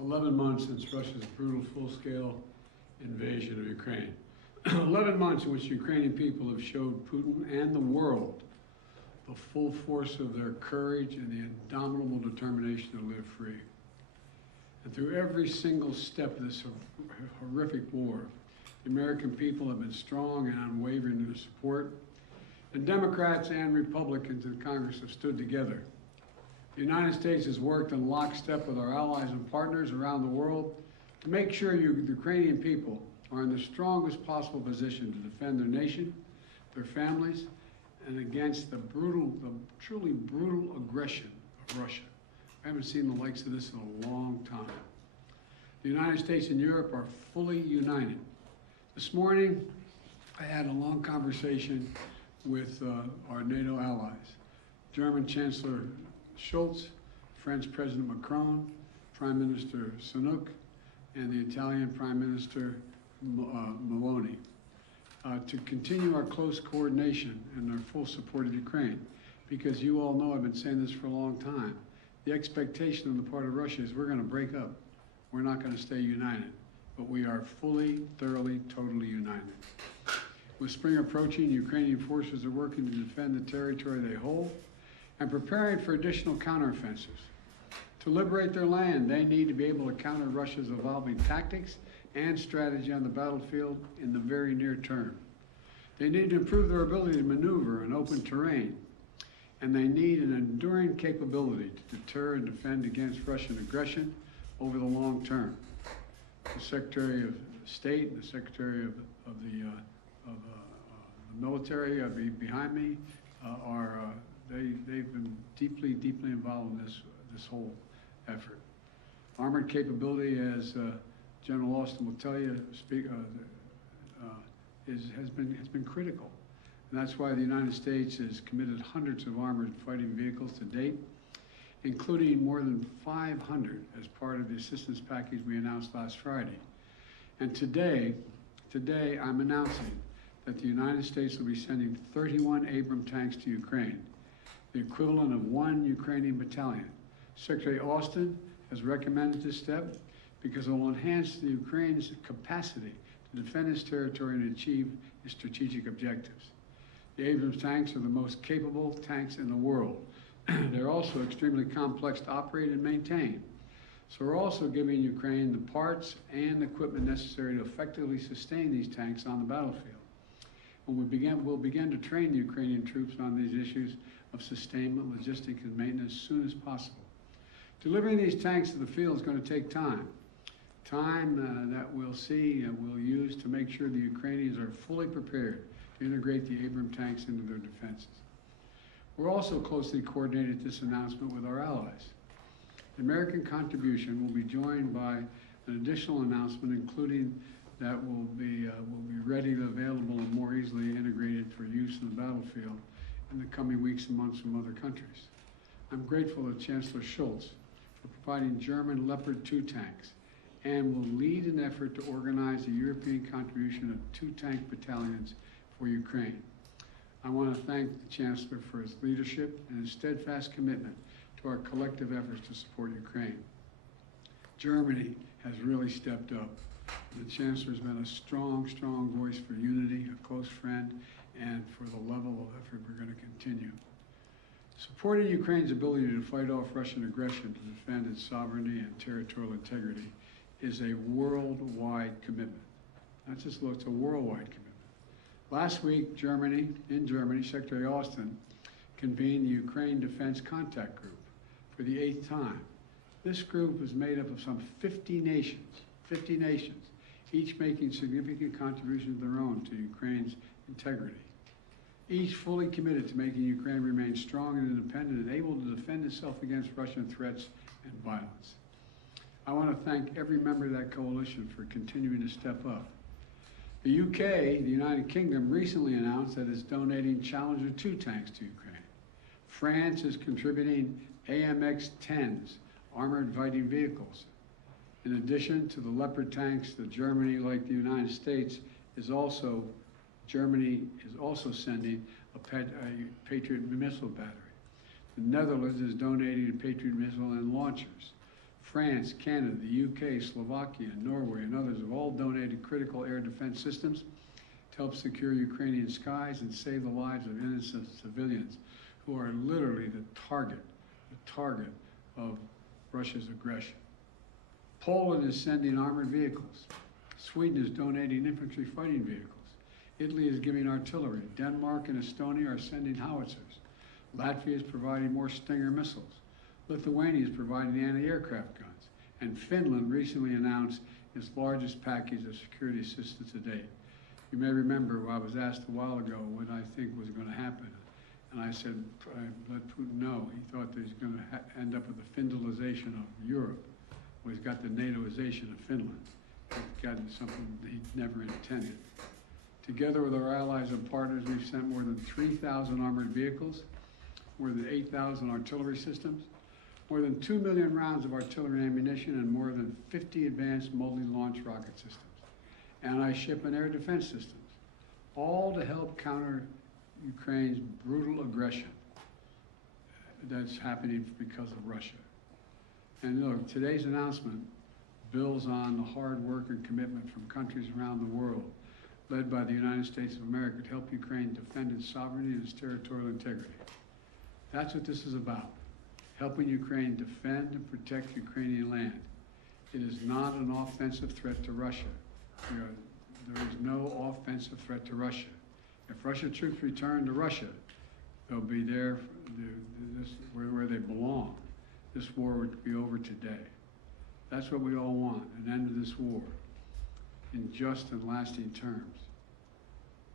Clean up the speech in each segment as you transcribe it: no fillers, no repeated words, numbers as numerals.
11 months since Russia's brutal full-scale invasion of Ukraine. 11 months in which Ukrainian people have showed Putin and the world the full force of their courage and the indomitable determination to live free. And through every single step of this horrific war, the American people have been strong and unwavering in their support, and Democrats and Republicans in Congress have stood together. The United States has worked in lockstep with our allies and partners around the world to make sure the Ukrainian people are in the strongest possible position to defend their nation, their families, and against the truly brutal aggression of Russia. I haven't seen the likes of this in a long time. The United States and Europe are fully united. This morning, I had a long conversation with our NATO allies, German Chancellor Scholz, French President Macron, Prime Minister Sunak, and the Italian Prime Minister Meloni, to continue our close coordination and our full support of Ukraine. Because you all know, I've been saying this for a long time, the expectation on the part of Russia is we're going to break up. We're not going to stay united, but we are fully, thoroughly, totally united. With spring approaching, Ukrainian forces are working to defend the territory they hold and preparing for additional counteroffensives. To liberate their land, they need to be able to counter Russia's evolving tactics and strategy on the battlefield in the very near term. They need to improve their ability to maneuver in open terrain, and they need an enduring capability to deter and defend against Russian aggression over the long term. The Secretary of State and the Secretary of the military behind me they've been deeply involved in this whole effort. Armored capability, as General Austin will tell you, has been critical. And that's why the United States has committed hundreds of armored fighting vehicles to date, including more than 500 as part of the assistance package we announced last Friday. And today I'm announcing that the United States will be sending 31 Abrams tanks to Ukraine, the equivalent of 1 Ukrainian battalion. Secretary Austin has recommended this step because it will enhance the Ukraine's capacity to defend its territory and achieve its strategic objectives. The Abrams tanks are the most capable tanks in the world. They're also extremely complex to operate and maintain. So we're also giving Ukraine the parts and equipment necessary to effectively sustain these tanks on the battlefield. When we'll begin to train the Ukrainian troops on these issues of sustainment, logistics, and maintenance as soon as possible. Delivering these tanks to the field is going to take time. Time that we'll use to make sure the Ukrainians are fully prepared to integrate the Abrams tanks into their defenses. We're also closely coordinated this announcement with our allies. The American contribution will be joined by an additional announcement, including that will be readily available and more easily integrated for use in the battlefield in the coming weeks and months from other countries. I'm grateful to Chancellor Scholz for providing German Leopard 2 tanks and will lead an effort to organize a European contribution of 2 tank battalions for Ukraine. I want to thank the Chancellor for his leadership and his steadfast commitment to our collective efforts to support Ukraine. Germany has really stepped up. The Chancellor has been a strong voice for unity, a close friend, and for the level of effort we're going to continue. Supporting Ukraine's ability to fight off Russian aggression to defend its sovereignty and territorial integrity is a worldwide commitment. Not just it's a worldwide commitment. Last week, in Germany, Secretary Austin convened the Ukraine Defense Contact Group for the 8th time. This group is made up of some 50 nations, each making significant contributions of their own to Ukraine's integrity. Each fully committed to making Ukraine remain strong and independent and able to defend itself against Russian threats and violence. I want to thank every member of that coalition for continuing to step up. The UK, the United Kingdom, recently announced that it's donating Challenger 2 tanks to Ukraine. France is contributing AMX-10s, armored fighting vehicles. In addition to the Leopard tanks that Germany, like the United States, Germany is also sending a Patriot missile battery. The Netherlands is donating a Patriot missile and launchers. France, Canada, the UK, Slovakia, Norway, and others have all donated critical air defense systems to help secure Ukrainian skies and save the lives of innocent civilians who are literally the target of Russia's aggression. Poland is sending armored vehicles. Sweden is donating infantry fighting vehicles. Italy is giving artillery. Denmark and Estonia are sending howitzers. Latvia is providing more Stinger missiles. Lithuania is providing anti-aircraft guns. And Finland recently announced its largest package of security assistance to date. You may remember I was asked a while ago what I think was going to happen. And I said, I let Putin know. He thought that he's going to end up with the Finlandization of Europe. Well, he's got the NATOization of Finland. He's gotten something that he never intended. Together with our allies and partners, we've sent more than 3,000 armored vehicles, more than 8,000 artillery systems, more than 2 million rounds of artillery ammunition, and more than 50 advanced multi-launch rocket systems, anti-ship and air defense systems, all to help counter Ukraine's brutal aggression that's happening because of Russia. And look, today's announcement builds on the hard work and commitment from countries around the world, led by the United States of America, to help Ukraine defend its sovereignty and its territorial integrity. That's what this is about, helping Ukraine defend and protect Ukrainian land. It is not an offensive threat to Russia. There is no offensive threat to Russia. If Russian troops return to Russia, they'll be there where they belong. This war would be over today. That's what we all want, an end to this war in just and lasting terms.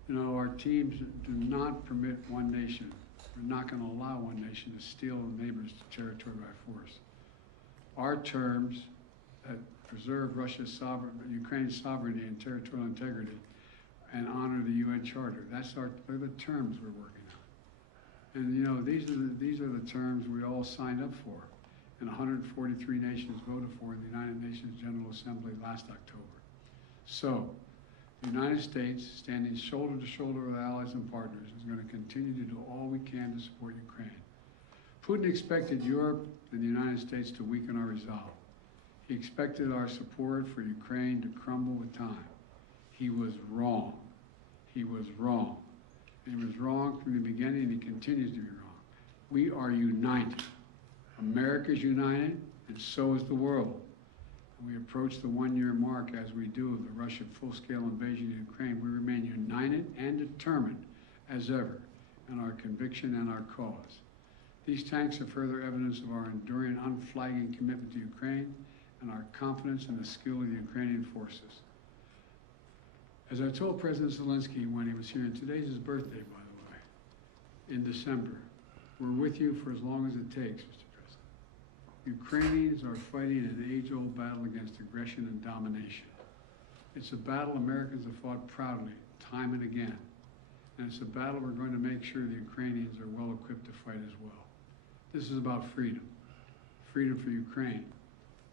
You know, our teams do not permit one nation. We're not going to allow one nation to steal a neighbor's territory by force. Our terms that preserve Ukraine's sovereignty and territorial integrity and honor the UN Charter. They're the terms we're working on. And you know, these are the terms we all signed up for and 143 nations voted for in the United Nations General Assembly last October. So, the United States, standing shoulder to shoulder with allies and partners, is going to continue to do all we can to support Ukraine. Putin expected Europe and the United States to weaken our resolve. He expected our support for Ukraine to crumble with time. He was wrong. He was wrong. And he was wrong from the beginning, and he continues to be wrong. We are united. America is united, and so is the world. And we approach the one-year mark, as we do, of the Russian full-scale invasion of Ukraine. We remain united and determined as ever in our conviction and our cause. These tanks are further evidence of our enduring, unflagging commitment to Ukraine and our confidence in the skill of the Ukrainian forces. As I told President Zelensky when he was here, and today's his birthday, by the way, in December, we're with you for as long as it takes, Mr. President. Ukrainians are fighting an age-old battle against aggression and domination. It's a battle Americans have fought proudly, time and again. And it's a battle we're going to make sure the Ukrainians are well equipped to fight as well. This is about freedom. Freedom for Ukraine.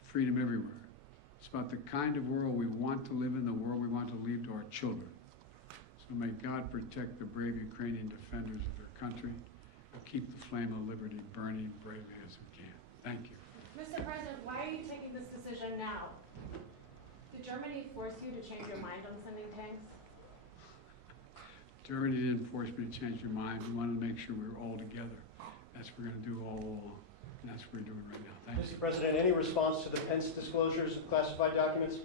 Freedom everywhere. It's about the kind of world we want to live in, the world we want to leave to our children. So may God protect the brave Ukrainian defenders of their country and keep the flame of liberty burning bravely as we can. Thank you. Mr. President, why are you taking this decision now? Did Germany force you to change your mind on sending tanks? Germany didn't force me to change your mind. We wanted to make sure we were all together. That's what we're going to do all along. And that's what we're doing right now. Thank you. Mr. President, any response to the Pence disclosures of classified documents?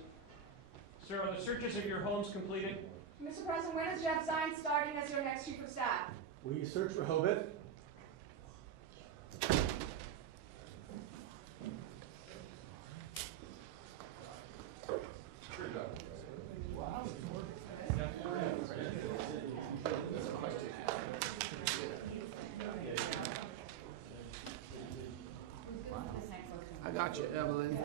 Sir, are the searches of your homes completed? Mr. President, when is Jeff Zients starting as your next chief of staff? Will you search for Hobit? I got you, Evelyn.